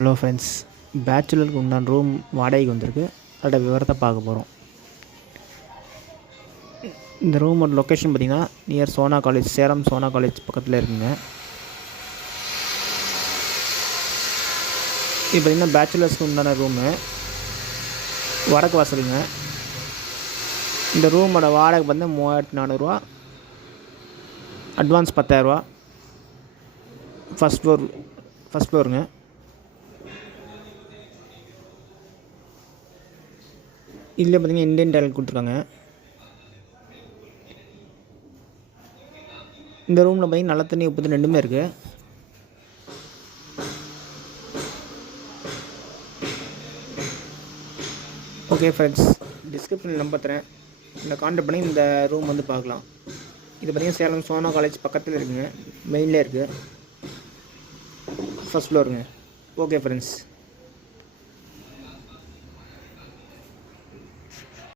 Hello friends, பேச்சுலருக்கு உண்டான room வாடகைக்கு வந்திருக்கு. அதோட விவரத்தை பார்க்க போகிறோம். இந்த ரூமோட லொக்கேஷன் பார்த்திங்கன்னா near Sona college, Salem Sona college பக்கத்தில் இருக்குங்க. இது பார்த்திங்கன்னா பேச்சுலர்ஸ்க்கு உண்டான ரூமு, வடக்கு வாசலுங்க. இந்த ரூமோட வாடகை பார்த்திங்கன்னா 3400 ரூபா, அட்வான்ஸ் 10,000 ரூபா. ஃபஸ்ட் ஃப்ளோருங்க. இதில் பார்த்திங்கன்னா இண்டியன் டைல் கொடுத்துருக்காங்க. இந்த ரூமில் பார்த்திங்கன்னா நல்ல தண்ணி, உப்பு தண்ணி ரெண்டுமே இருக்குது. ஓகே ஃப்ரெண்ட்ஸ், டிஸ்கிரிப்ஷனில் நம்பர் தரேன், இந்த கான்டாக்ட் பண்ணி இந்த ரூம் வந்து பார்க்கலாம். இது பார்த்திங்கன்னா சேலம் சோனா காலேஜ் பக்கத்தில் இருக்குங்க, மெயின்லேயே இருக்குது, ஃபஸ்ட் ஃப்ளோருங்க. Okay friends.